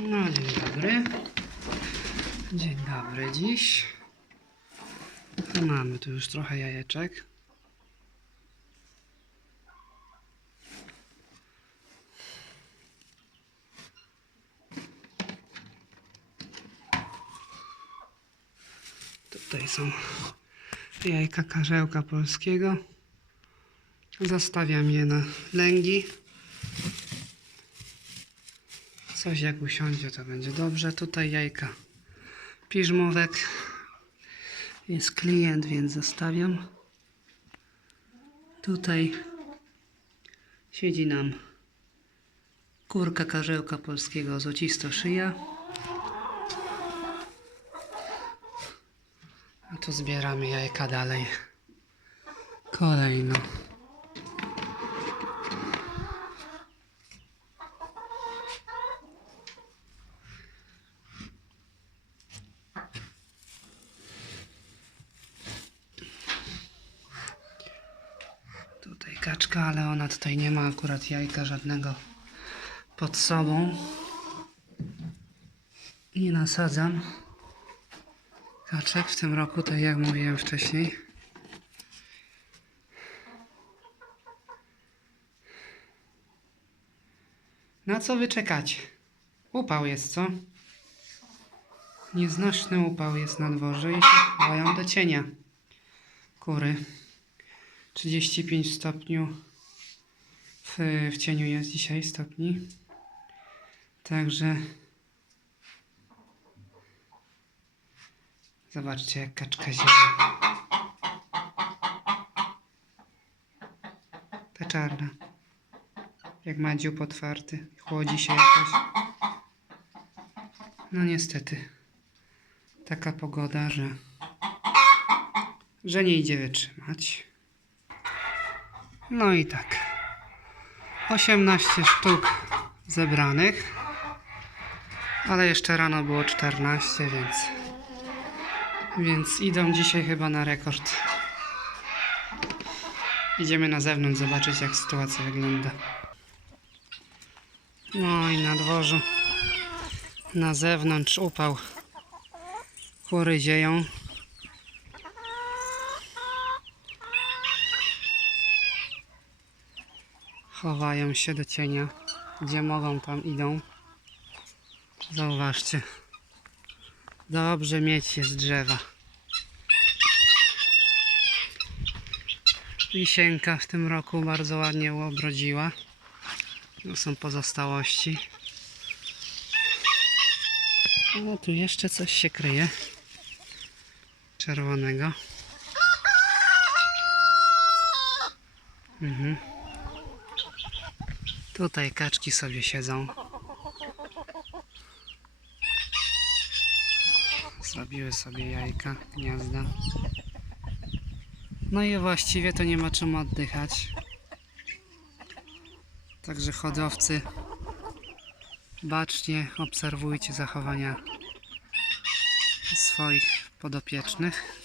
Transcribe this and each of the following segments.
No, dzień dobry. Dzień dobry dziś. Mamy tu już trochę jajeczek. Tutaj są jajka karzełka polskiego. Zostawiam je na lęgi. Coś jak usiądzie, to będzie dobrze. Tutaj jajka piżmówek. Jest klient, więc zostawiam. Tutaj siedzi nam kurka karzełka polskiego złocisto szyja. A tu zbieramy jajka dalej. Kolejno. Tutaj kaczka, ale ona tutaj nie ma akurat jajka żadnego pod sobą. Nie nasadzam kaczek w tym roku, tak jak mówiłem wcześniej. Na co wy czekacie? Upał jest, co? Nieznośny upał jest na dworze i się do cienia. Kury. 35 stopni w, w cieniu jest dzisiaj stopni. Także zobaczcie jak kaczka zieje. Ta czarna. Jak ma dziób otwarty. Chłodzi się jakoś. No niestety. Taka pogoda, że że nie idzie wytrzymać. No i tak. 18 sztuk zebranych. Ale jeszcze rano było 14, więc. Więc idą dzisiaj chyba na rekord. Idziemy na zewnątrz zobaczyć, jak sytuacja wygląda. No i na dworzu. Na zewnątrz upał. Chmury zieją. Chowają się do cienia. Gdzie mogą, tam idą. Zauważcie. Dobrze mieć je z drzewa. Wisienka w tym roku bardzo ładnie obrodziła. Tu są pozostałości. O, tu jeszcze coś się kryje. Czerwonego. Mhm. Tutaj kaczki sobie siedzą. Zrobiły sobie jajka, gniazda. No i właściwie to nie ma czym oddychać. Także hodowcy, bacznie obserwujcie zachowania swoich podopiecznych.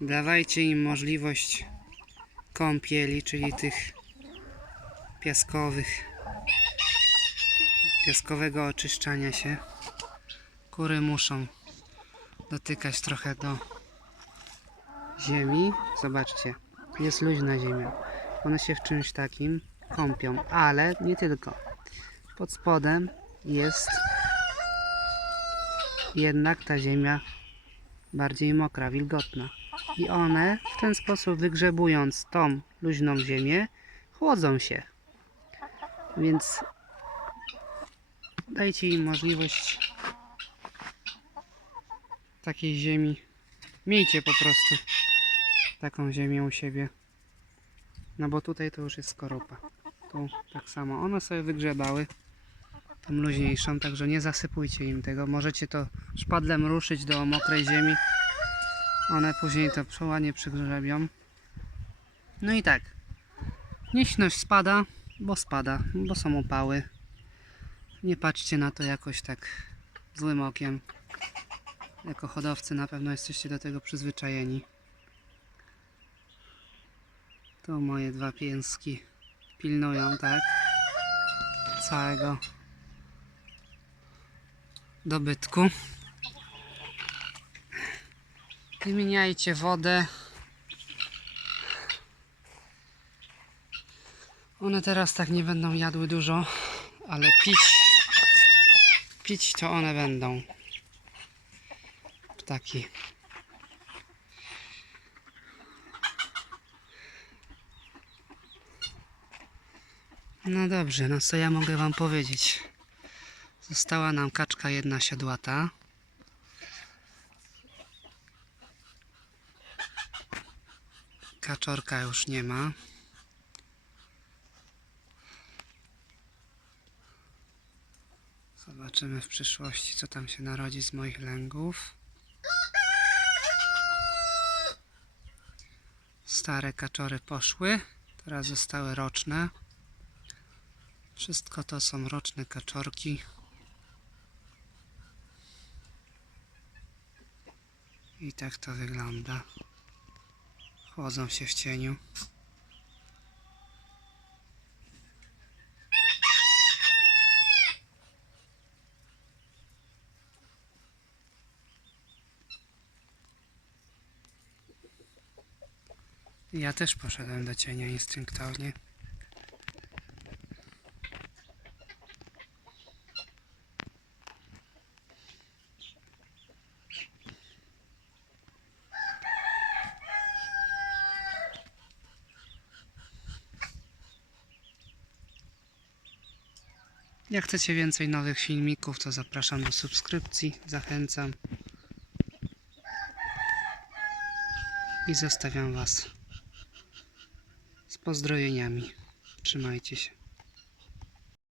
Dawajcie im możliwość kąpieli, czyli tych piaskowych, piaskowego oczyszczania się. Kury muszą dotykać trochę do ziemi. Zobaczcie, jest luźna ziemia. One się w czymś takim kąpią, ale nie tylko. Pod spodem jest jednak ta ziemia bardziej mokra, wilgotna. I one w ten sposób wygrzebując tą luźną ziemię, chłodzą się. Więc dajcie im możliwość takiej ziemi. Miejcie po prostu taką ziemię u siebie. No bo tutaj to już jest skorupa. Tu tak samo. One sobie wygrzebały tą luźniejszą, także nie zasypujcie im tego. Możecie to szpadlem ruszyć do mokrej ziemi. One później to przy- ładnie przygrzebią. No i tak. Nieśność spada, bo spada, bo są upały. Nie patrzcie na to jakoś tak złym okiem. Jako hodowcy na pewno jesteście do tego przyzwyczajeni. Tu moje dwa pieski pilnują, tak? Całego dobytku. Wymieniajcie wodę. One teraz tak nie będą jadły dużo, ale pić, pić to one będą. Ptaki. No dobrze, no co ja mogę wam powiedzieć? Została nam kaczka jedna siodłata. Kaczorka już nie ma. Zobaczymy w przyszłości, co tam się narodzi z moich lęgów. Stare kaczory poszły, teraz zostały roczne. Wszystko to są roczne kaczorki. I tak to wygląda. Chłodzą się w cieniu. Ja też poszedłem do cienia instynktownie. Jak chcecie więcej nowych filmików, to zapraszam do subskrypcji, zachęcam. I zostawiam Was z pozdrowieniami. Trzymajcie się.